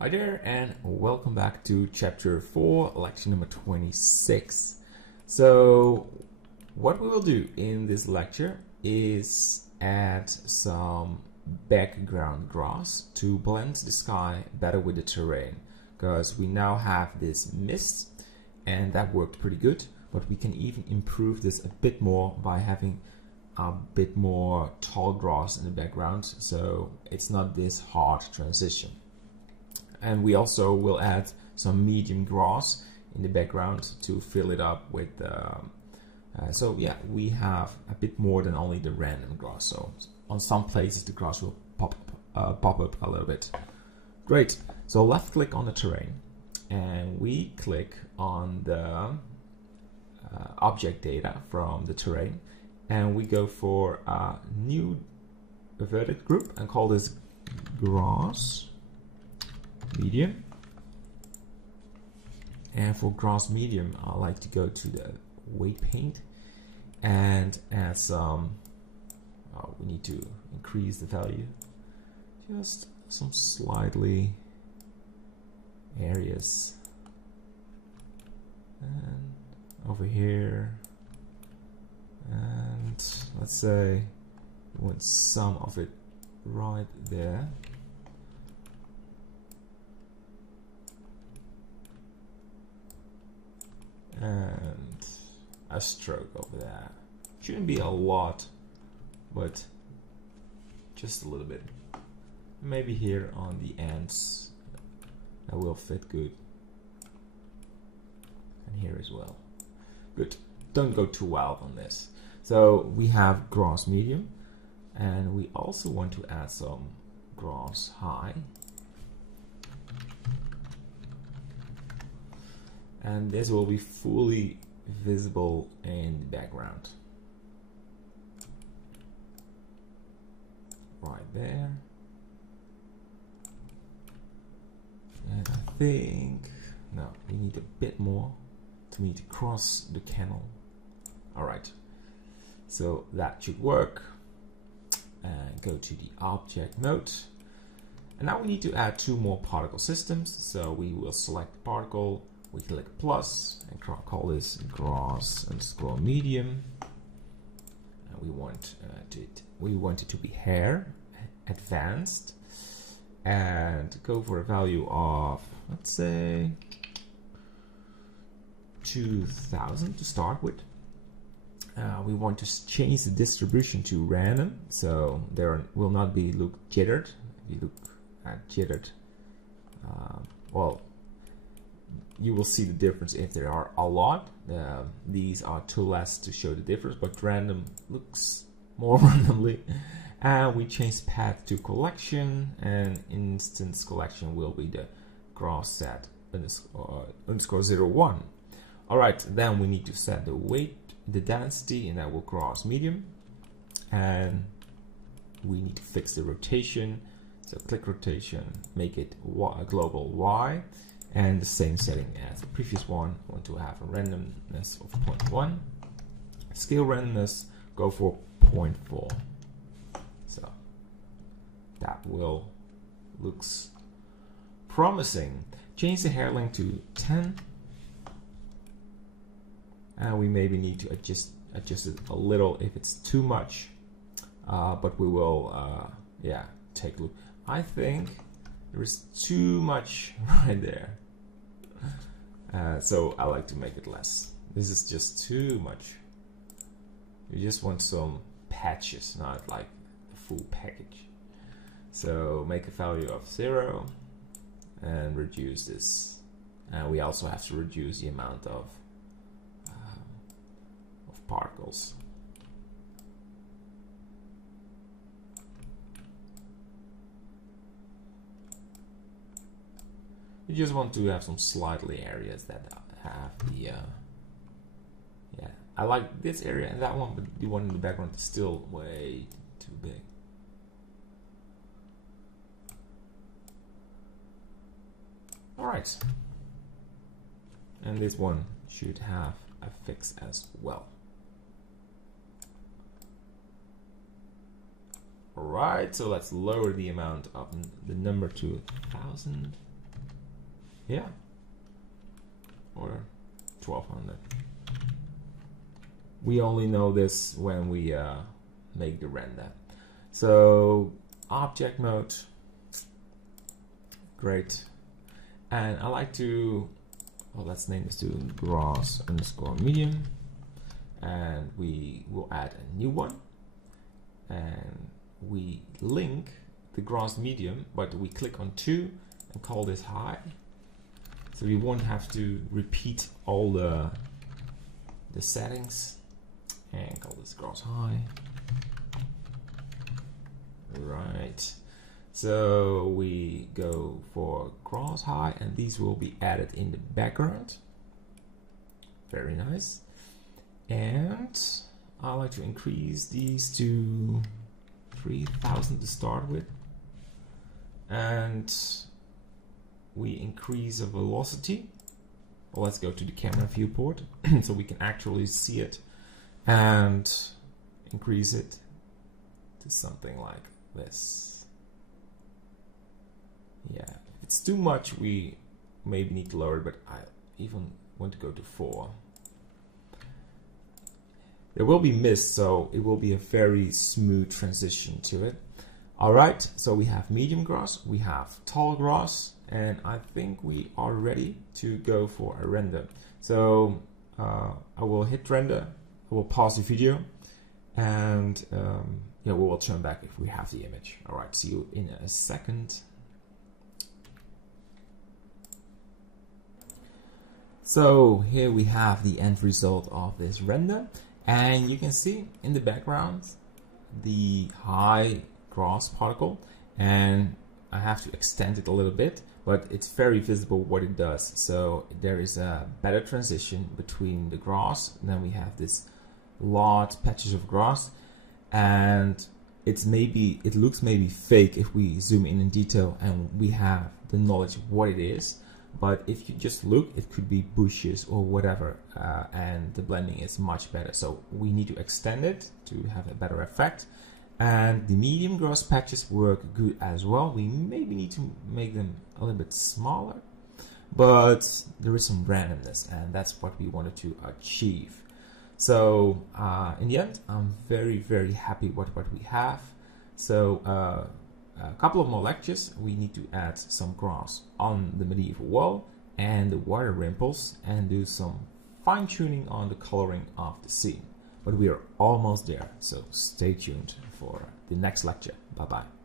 Hi there and welcome back to chapter 4, lecture number 26. So what we will do in this lecture is add some background grass to blend the sky better with the terrain, because we now have this mist and that worked pretty good, but we can even improve this a bit more by having a bit more tall grass in the background, so it's not this hard transition. And we also will add some medium grass in the background to fill it up with so yeah, we have a bit more than only the random grass. So on some places the grass will pop up a little bit. Great. So left click on the terrain and we click on the object data from the terrain, and we go for a new vertex group and call this grass medium. And for grass medium, I like to go to the weight paint and add some we need to increase the value, just some slightly areas, and over here, and let's say we want some of it right there. And a stroke over there. Shouldn't be a lot, but just a little bit. Maybe here on the ends that will fit good, and here as well. Good. Don't go too wild on this. So we have grass medium, and we also want to add some grass high. And this will be fully visible in the background. Right there. And I think, no, we need a bit more to need to cross the canal. Alright, so that should work. And go to the object node. And now we need to add two more particle systems. So we will select particle. We click plus and call this grass underscore medium. And we want it to be hair advanced, and go for a value of, let's say, 2000 to start with. We want to change the distribution to random, so there will not be jittered. If you look at jittered, well, you will see the difference if there are a lot. These are too less to show the difference, but random looks more randomly. And we change path to collection, and instance collection will be the grass set underscore 01. Alright, then we need to set the weight, the density, and that will grass medium. And we need to fix the rotation. So click rotation, make it global Y. And the same setting as the previous one. I want to have a randomness of 0.1. Scale randomness, go for 0.4. So that looks promising. Change the hair length to 10. And we maybe need to adjust it a little if it's too much. But we will yeah, take a look. I think there is too much right there. So I like to make it less. This is just too much. You just want some patches, not like the full package. So make a value of 0 and reduce this. And we also have to reduce the amount of particles. You just want to have some slightly areas that have the yeah, I like this area and that one, but the one in the background is still way too big. Alright, and this one should have a fix as well. Alright, so let's lower the amount of the number to 1000. Yeah, or 1200. We only know this when we make the render. So object mode, great. And I like to, well, let's name this to gross_medium, and we will add a new one, and we link the gross medium, but we click on 2 and call this high, so we won't have to repeat all the settings, and call this gross high. Right, so we go for gross high, and these will be added in the background. Very nice. And I like to increase these to 3000 to start with, and we increase the velocity. Well, let's go to the camera viewport so we can actually see it, and increase it to something like this. Yeah, if it's too much, we maybe need to lower it, but I even want to go to 4. There will be mist, so it will be a very smooth transition to it. Alright, so we have medium gross, we have tall gross, and I think we are ready to go for a render. So I will hit render, I will pause the video, and yeah, we will turn back if we have the image. Alright, see you in a second. So here we have the end result of this render, and you can see in the background the high gross particle, and I have to extend it a little bit, but it's very visible what it does. So there is a better transition between the gross, and then we have this large patches of gross, and it looks maybe fake if we zoom in detail and we have the knowledge of what it is. But if you just look, it could be bushes or whatever, and the blending is much better. So we need to extend it to have a better effect. And the medium gross patches work good as well. We maybe need to make them a little bit smaller, but there is some randomness, and that's what we wanted to achieve. So in the end, I'm very, very happy with what we have. So a couple of more lectures, we need to add some grass on the medieval wall and the water ripples, and do some fine-tuning on the coloring of the scene. But we are almost there, so stay tuned for the next lecture. Bye bye.